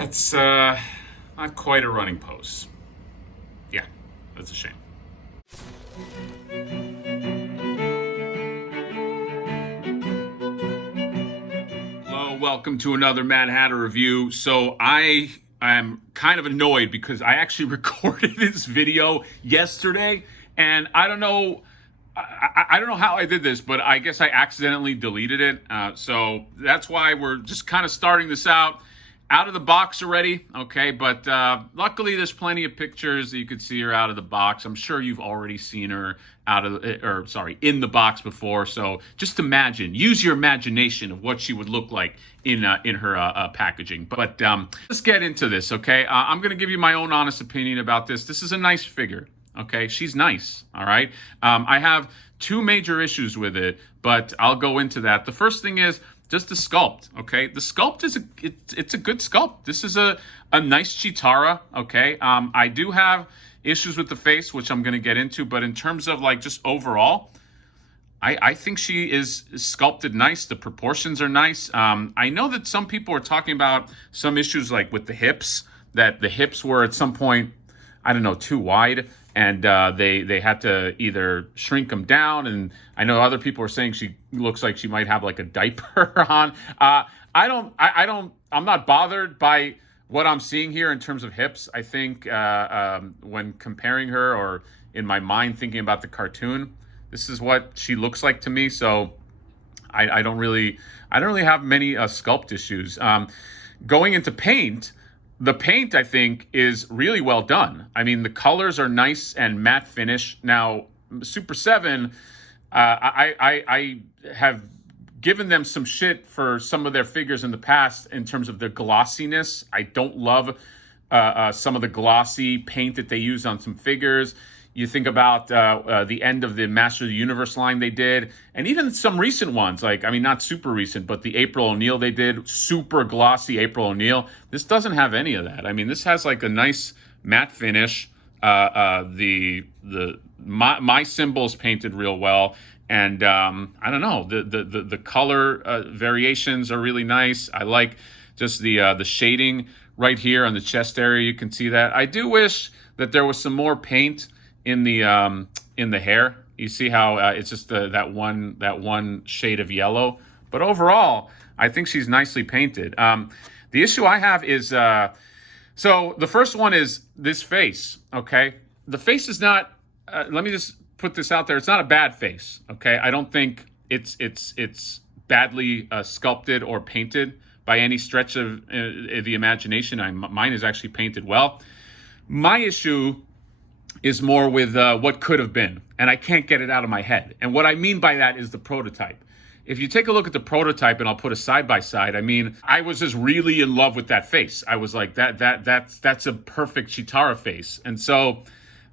That's not quite a running pose. Yeah, that's a shame. Hello, welcome to another Mad Hatter review. So I am kind of annoyed because I actually recorded this video yesterday, and I don't know. I don't know how I did this, but I guess I accidentally deleted it. So that's why we're just kind of starting this out of the box already, okay? But luckily, there's plenty of pictures that you could see her out of the box. I'm sure you've already seen her in the box before. So just imagine, use your imagination of what she would look like in her packaging. But let's get into this, okay? I'm gonna give you my own honest opinion about this. This is a nice figure. Okay, she's nice, all right? I have two major issues with it, but I'll go into that. The first thing is just the sculpt, okay? The sculpt is it's a good sculpt. This is a nice Cheetara, okay? I do have issues with the face, which I'm going to get into, but in terms of like just overall, I think she is sculpted nice. The proportions are nice. I know that some people are talking about some issues like with the hips, that the hips were at some point, I don't know, too wide, and they had to either shrink them down. And I know other people are saying she looks like she might have like a diaper on. I'm not bothered by what I'm seeing here in terms of hips. I think when comparing her, or in my mind thinking about the cartoon, this is what she looks like to me. So I don't really have many sculpt issues. Going into paint. The paint, I think, is really well done. I mean, the colors are nice and matte finish. Now, Super7, I have given them some shit for some of their figures in the past in terms of their glossiness. I don't love some of the glossy paint that they use on some figures. You think about the end of the Master of the Universe line they did, and even some recent ones, like, I mean, not super recent, but the April O'Neil they did, super glossy April O'Neil. This doesn't have any of that. I mean, this has like a nice matte finish. My symbols painted real well, and I don't know, the color variations are really nice. I like just the shading right here on the chest area. You can see that. I do wish that there was some more paint in the hair. You see how it's just that one shade of yellow. But overall, I think she's nicely painted. The issue I have is so the first one is this face. Okay, the face is not. Let me just put this out there. It's not a bad face. Okay, I don't think it's badly sculpted or painted by any stretch of the imagination. Mine is actually painted well. My issue is more with what could have been, and I can't get it out of my head. And what I mean by that is the prototype. If you take a look at the prototype, and I'll put a side by side, I mean, I was just really in love with that face. I was like, that's a perfect Cheetara face. And so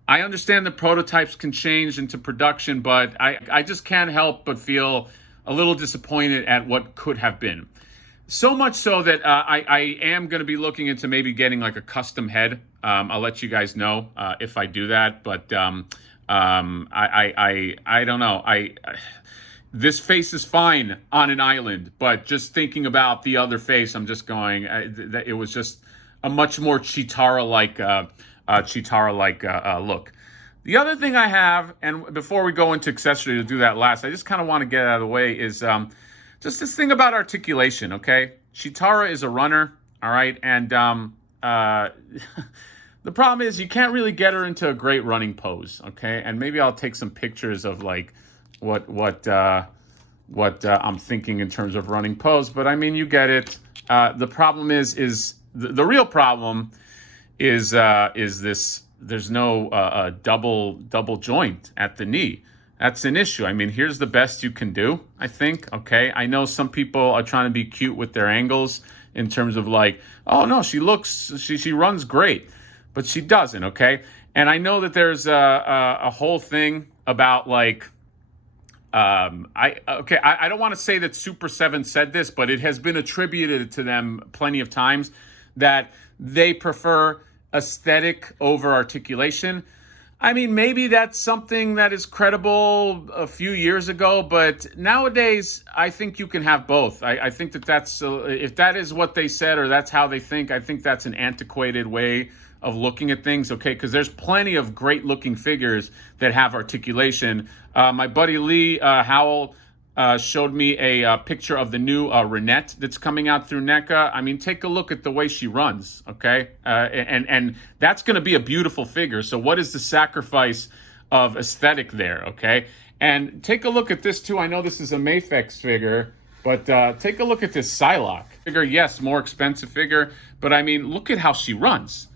I understand the prototypes can change into production, but I just can't help but feel a little disappointed at what could have been. So much so that I am going to be looking into maybe getting like a custom head. I'll let you guys know if I do that. But I don't know. This face is fine on an island, but just thinking about the other face, I'm just going. It was just a much more Cheetara-like look. The other thing I have, and before we go into accessory to do that last, I just kind of want to get out of the way is just this thing about articulation, okay? Cheetara is a runner, all right? And the problem is you can't really get her into a great running pose, okay? And maybe I'll take some pictures of like what I'm thinking in terms of running pose. But I mean, you get it. The problem is the real problem is this. There's no double joint at the knee. That's an issue. I mean, here's the best you can do, I think, okay? I know some people are trying to be cute with their angles in terms of like, oh, no, she runs great, but she doesn't, okay? And I know that there's a whole thing about like, I don't want to say that Super7 said this, but it has been attributed to them plenty of times that they prefer aesthetic over articulation. I mean, maybe that's something that is credible a few years ago, but nowadays, I think you can have both. I think that that's, if that is what they said or that's how they think, I think that's an antiquated way of looking at things, okay? Because there's plenty of great looking figures that have articulation. My buddy Lee Howell showed me a picture of the new Renette that's coming out through NECA. I mean, take a look at the way she runs, okay? And that's going to be a beautiful figure. So what is the sacrifice of aesthetic there, okay? And take a look at this too. I know this is a Mafex figure, but take a look at this Psylocke figure. Yes, more expensive figure, but I mean, look at how she runs.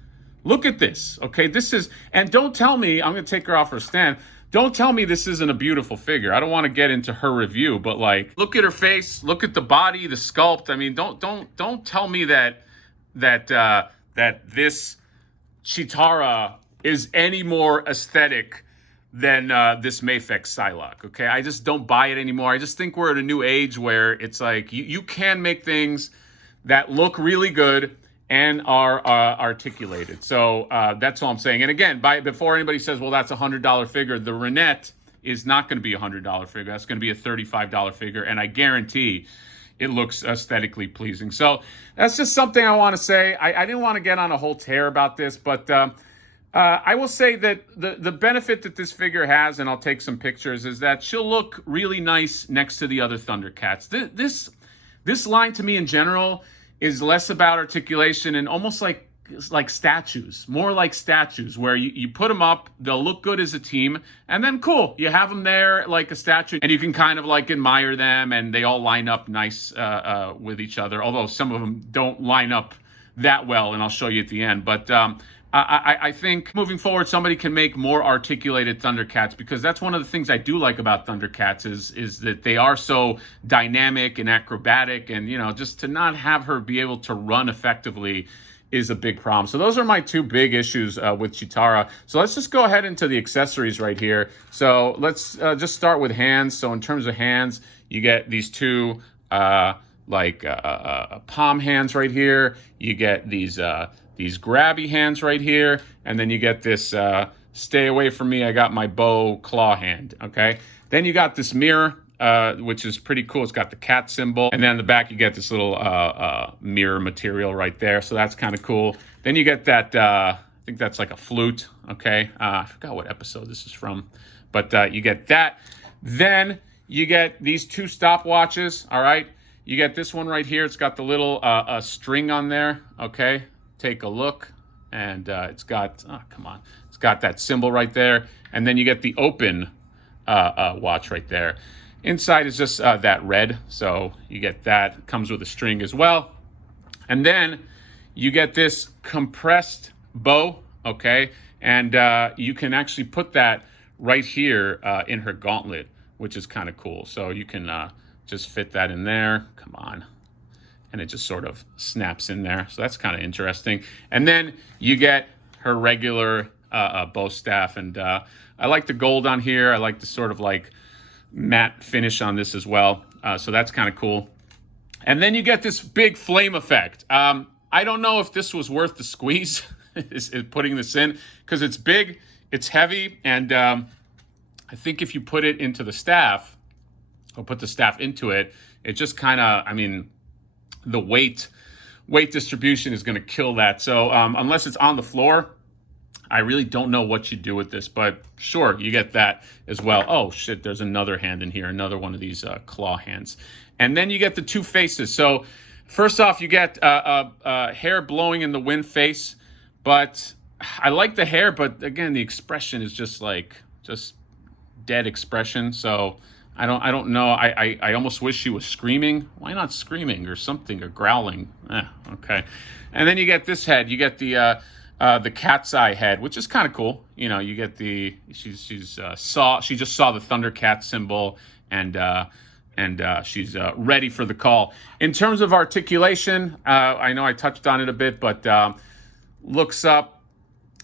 Look at this, okay? This is, and don't tell me, I'm going to take her off her stand. Don't tell me this isn't a beautiful figure. I don't want to get into her review, but like, look at her face, look at the body, the sculpt. I mean, don't tell me that this Cheetara is any more aesthetic than this Mafex Psylocke. Okay, I just don't buy it anymore. I just think we're at a new age where it's like you can make things that look really good and are articulated. So that's all I'm saying. And again, before anybody says, well, that's a $100 figure, the Renette is not going to be a $100 figure. That's going to be a $35 figure, and I guarantee it looks aesthetically pleasing. So that's just something I want to say. I didn't want to get on a whole tear about this, but I will say that the benefit that this figure has, and I'll take some pictures, is that she'll look really nice next to the other Thundercats. This line to me in general is less about articulation and almost like statues, more like statues, where you put them up, they'll look good as a team, and then cool, you have them there like a statue, and you can kind of like admire them, and they all line up nice with each other, although some of them don't line up that well, and I'll show you at the end. But I think moving forward, somebody can make more articulated Thundercats, because that's one of the things I do like about Thundercats is that they are so dynamic and acrobatic, and just to not have her be able to run effectively is a big problem. So those are my two big issues with Cheetara. So let's just go ahead into the accessories right here. So let's just start with hands. So in terms of hands, you get these two palm hands right here. You get these grabby hands right here, and then you get this stay away from me, I got my bow claw hand, okay? Then you got this mirror, which is pretty cool. It's got the cat symbol, and then in the back you get this little mirror material right there, so that's kind of cool. Then you get that, I think that's like a flute, okay? I forgot what episode this is from, but you get that. Then you get these two stopwatches, all right? You get this one right here. It's got the little string on there, okay? Take a look, and it's got, it's got that symbol right there, and then you get the open watch right there. Inside is just that red, so you get that. It comes with a string as well, and then you get this compressed bow, okay, and you can actually put that right here in her gauntlet, which is kind of cool. So you can just fit that in there. Come on. And it just sort of snaps in there. So that's kind of interesting. And then you get her regular bow staff. And I like the gold on here. I like the sort of like matte finish on this as well. So that's kind of cool. And then you get this big flame effect. I don't know if this was worth the squeeze, is putting this in, because it's big, it's heavy, and I think if you put it into the staff, or put the staff into it, it just kind of, I mean, the weight distribution is going to kill that. So unless it's on the floor, I really don't know what you do with this, but sure, you get that as well. Oh shit, there's another hand in here, another one of these claw hands. And then you get the two faces. So first off, you get hair blowing in the wind face, but I like the hair, but again, the expression is just dead expression. So I don't know. I almost wish she was screaming. Why not screaming or something, or growling? Okay. And then you get this head. You get the cat's eye head, which is kind of cool. You get she just saw the Thundercat symbol, and she's ready for the call. In terms of articulation, I know I touched on it a bit, but looks up,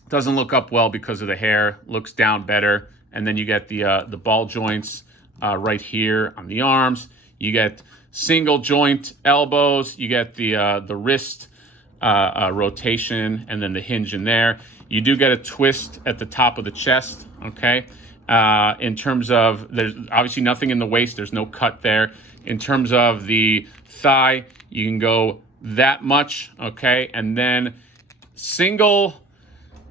doesn't look up well because of the hair. Looks down better, and then you get the ball joints right here on the arms. You get single joint elbows. You get the wrist rotation, and then the hinge in there. You do get a twist at the top of the chest, okay? In terms of, there's obviously nothing in the waist. There's no cut there. In terms of the thigh, you can go that much, okay? And then single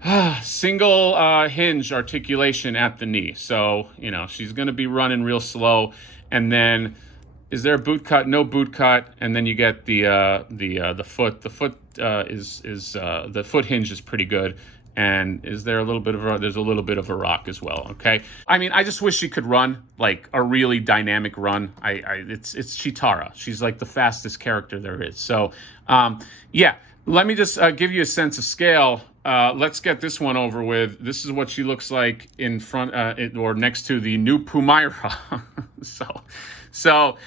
hinge articulation at the knee. So, you know, she's going to be running real slow. And then, is there a boot cut? No boot cut. And then you get the foot. The foot the foot hinge is pretty good. And is there a little bit of there's a little bit of a rock as well, okay? I mean, I just wish she could run like a really dynamic run. It's Cheetara. She's like the fastest character there is. So, yeah, let me just give you a sense of scale. Let's get this one over with. This is what she looks like in front or next to the new Pumaira. So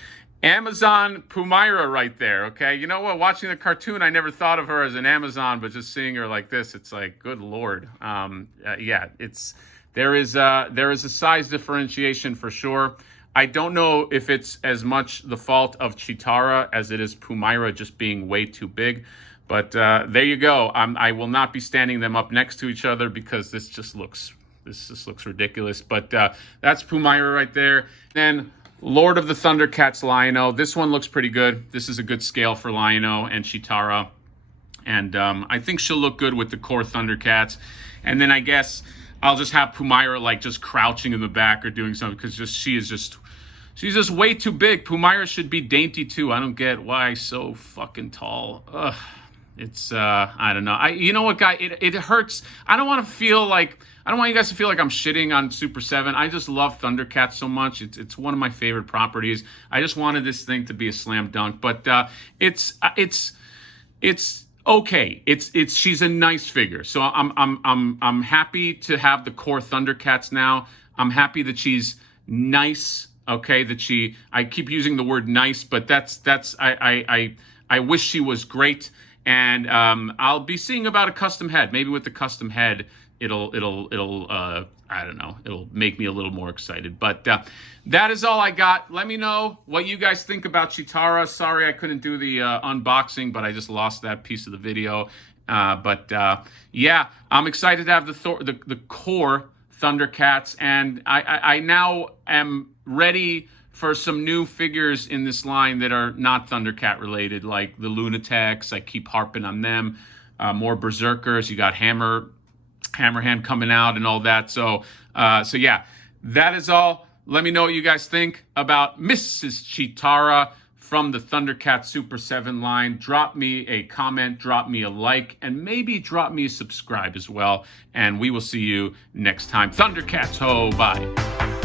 Amazon Pumaira right there, okay? You know what? Watching the cartoon, I never thought of her as an Amazon, but just seeing her like this, it's like, good Lord. Yeah, there is a size differentiation for sure. I don't know if it's as much the fault of Cheetara as it is Pumaira just being way too big. But there you go. I will not be standing them up next to each other because this just looks ridiculous. But that's Pumaira right there. Then Lord of the Thundercats Lion-O. This one looks pretty good. This is a good scale for Lion-O and Cheetara. And I think she'll look good with the core Thundercats. And then I guess I'll just have Pumaira like just crouching in the back or doing something because she's just way too big. Pumaira should be dainty too. I don't get why so fucking tall. Ugh. It's, I don't know. You know what, guy? It hurts. I don't want you guys to feel like I'm shitting on Super 7. I just love Thundercats so much. It's one of my favorite properties. I just wanted this thing to be a slam dunk, but it's okay. She's a nice figure. So I'm happy to have the core Thundercats now. I'm happy that she's nice. Okay, I keep using the word nice, but I wish she was great. And I'll be seeing about a custom head. Maybe with the custom head, it'll I don't know, it'll make me a little more excited. But that is all I got. Let me know what you guys think about Cheetara. Sorry I couldn't do the unboxing, but I just lost that piece of the video. Yeah, I'm excited to have the core Thundercats, and I now am ready for some new figures in this line that are not Thundercat related, like the Lunatics. I keep harping on them. More Berserkers. You got Hammerhand coming out and all that. So yeah, that is all. Let me know what you guys think about Mrs. Cheetara from the Thundercat Super 7 line. Drop me a comment, drop me a like, and maybe drop me a subscribe as well. And we will see you next time. Thundercats ho, bye.